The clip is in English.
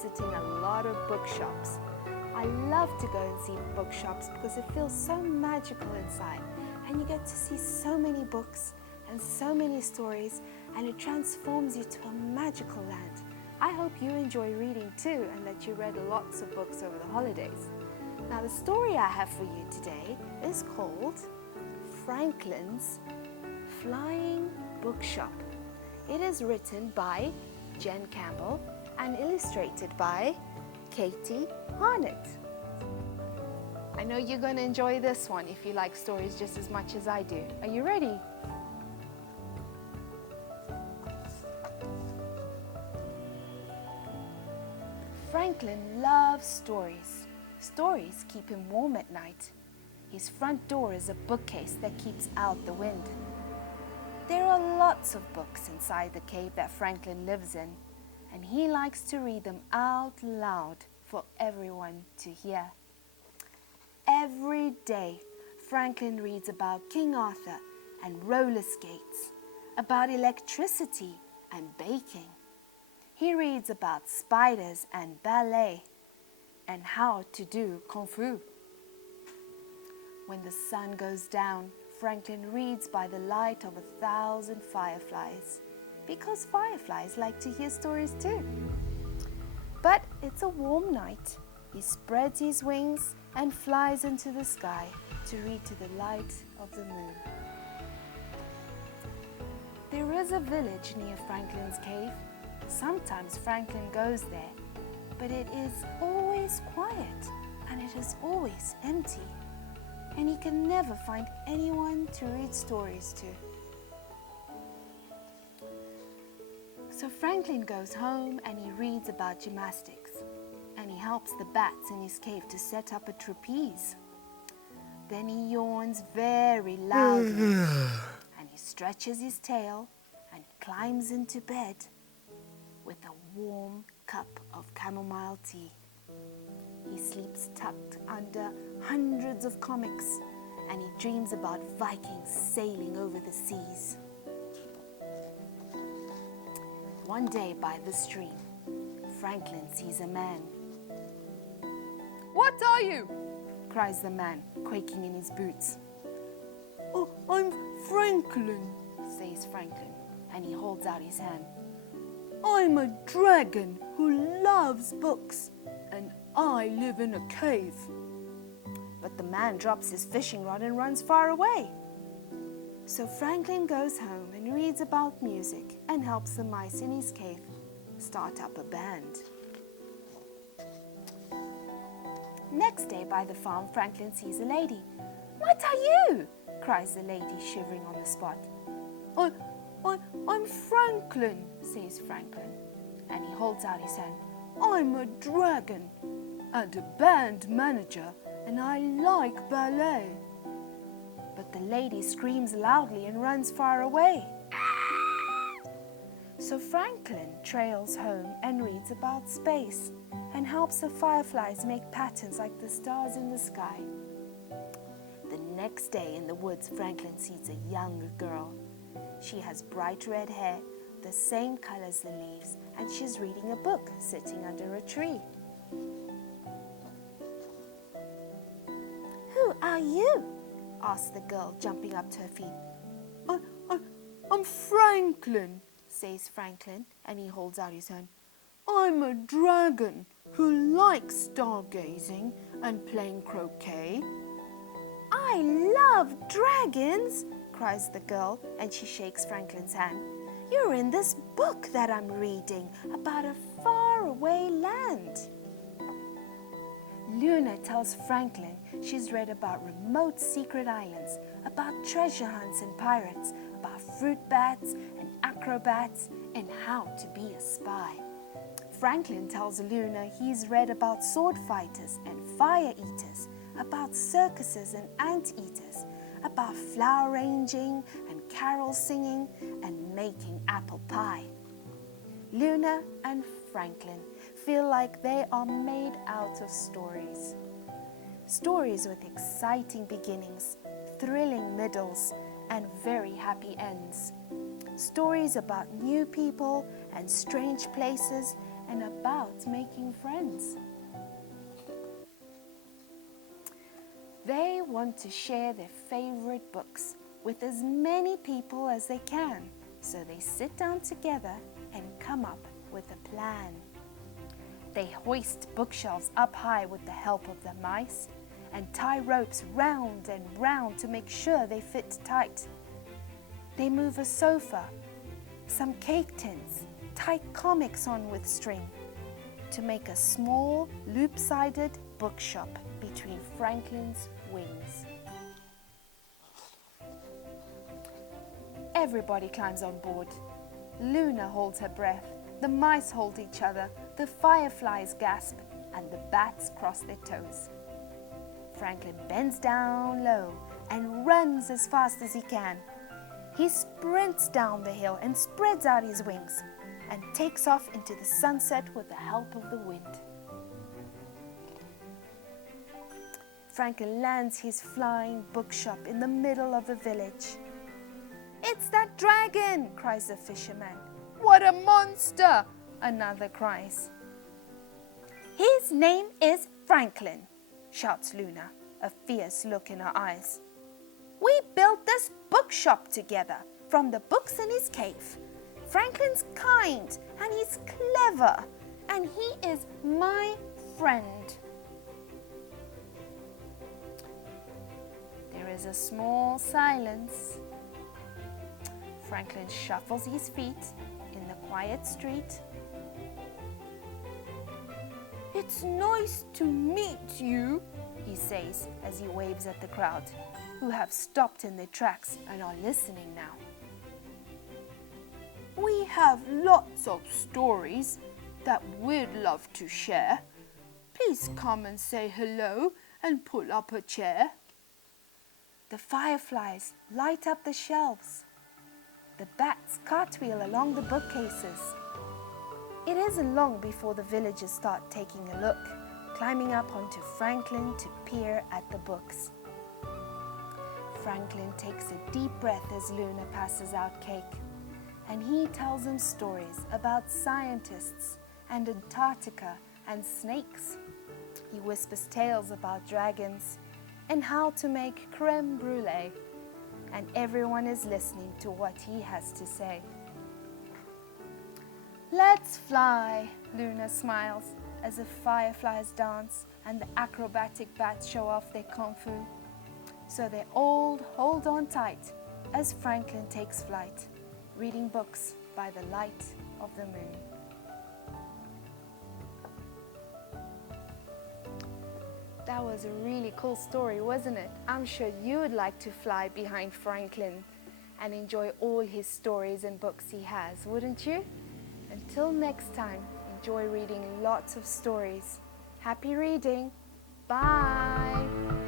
visiting a lot of bookshops. I love to go and see bookshops because it feels so magical inside, and you get to see so many books and so many stories, and it transforms you to a magical land. I hope you enjoy reading too, and that you read lots of books over the holidays. Now, the story I have for you today is called Franklin's Flying Bookshop. It is written by Jen Campbell and illustrated by Katie Harnett. I know you're going to enjoy this one if you like stories just as much as I do. Are you ready? Franklin loves stories. Stories keep him warm at night. His front door is a bookcase that keeps out the wind. There are lots of books inside the cave that Franklin lives in, and he likes to read them out loud for everyone to hear. Every day, Franklin reads about King Arthur and roller skates, about electricity and baking. He reads about spiders and ballet, and how to do kung fu. When the sun goes down, Franklin reads by the light of 1,000 fireflies, because fireflies like to hear stories too. But it's a warm night. He spreads his wings and flies into the sky to read to the light of the moon. There is a village near Franklin's cave. Sometimes Franklin goes there, but it is always quiet and it is always empty, and he can never find anyone to read stories to. So Franklin goes home and he reads about gymnastics, and he helps the bats in his cave to set up a trapeze. Then he yawns very loudly and he stretches his tail and climbs into bed with a warm cup of chamomile tea. He sleeps tucked under hundreds of comics, and he dreams about Vikings sailing over the seas. One day by the stream, Franklin sees a man. "What are you?" cries the man, quaking in his boots. "Oh, I'm Franklin," says Franklin, and he holds out his hand. "I'm a dragon who loves books, and I live in a cave." But the man drops his fishing rod and runs far away. So Franklin goes home and reads about music and helps the mice in his cave start up a band. Next day by the farm, Franklin sees a lady. "What are you?" cries the lady, shivering on the spot. I'm Franklin," says Franklin, and he holds out his hand. "I'm a dragon and a band manager, and I like ballet." But the lady screams loudly and runs far away. So Franklin trails home and reads about space and helps the fireflies make patterns like the stars in the sky. The next day in the woods, Franklin sees a young girl. She has bright red hair, the same color as the leaves, and she's reading a book sitting under a tree. "Who are you?" asks the girl, jumping up to her feet. I'm Franklin," says Franklin, and he holds out his hand. "I'm a dragon who likes stargazing and playing croquet." "I love dragons," cries the girl, and she shakes Franklin's hand. "You're in this book that I'm reading about a faraway land." Luna tells Franklin she's read about remote secret islands, about treasure hunts and pirates, about fruit bats and acrobats, and how to be a spy. Franklin tells Luna he's read about sword fighters and fire eaters, about circuses and ant-eaters, about flower arranging and carol singing and making apple pie. Luna and Franklin feel like they are made out of stories. Stories with exciting beginnings, thrilling middles, and very happy ends. Stories about new people and strange places and about making friends. They want to share their favorite books with as many people as they can, so they sit down together and come up with a plan. They hoist bookshelves up high with the help of the mice and tie ropes round and round to make sure they fit tight. They move a sofa, some cake tins, tie comics on with string to make a small loop-sided bookshop between Franklin's wings. Everybody climbs on board. Luna holds her breath, the mice hold each other, the fireflies gasp, and the bats cross their toes. Franklin bends down low and runs as fast as he can. He sprints down the hill and spreads out his wings and takes off into the sunset with the help of the wind. Franklin lands his flying bookshop in the middle of the village. "It's that dragon!" cries the fisherman. "What a monster!" another cries. "His name is Franklin," shouts Luna, a fierce look in her eyes. "We built this bookshop together from the books in his cave. Franklin's kind and he's clever and he is my friend." There is a small silence. Franklin shuffles his feet in the quiet street. "It's nice to meet you," he says as he waves at the crowd, who have stopped in their tracks and are listening now. "We have lots of stories that we'd love to share. Please come and say hello and pull up a chair." The fireflies light up the shelves. The bats cartwheel along the bookcases. It isn't long before the villagers start taking a look, climbing up onto Franklin to peer at the books. Franklin takes a deep breath as Luna passes out cake, and he tells them stories about scientists and Antarctica and snakes. He whispers tales about dragons and how to make creme brulee, and everyone is listening to what he has to say. "Let's fly," Luna smiles as the fireflies dance and the acrobatic bats show off their kung fu. So they all hold on tight as Franklin takes flight, reading books by the light of the moon. That was a really cool story, wasn't it? I'm sure you would like to fly behind Franklin and enjoy all his stories and books he has, wouldn't you? Until next time, enjoy reading lots of stories. Happy reading. Bye.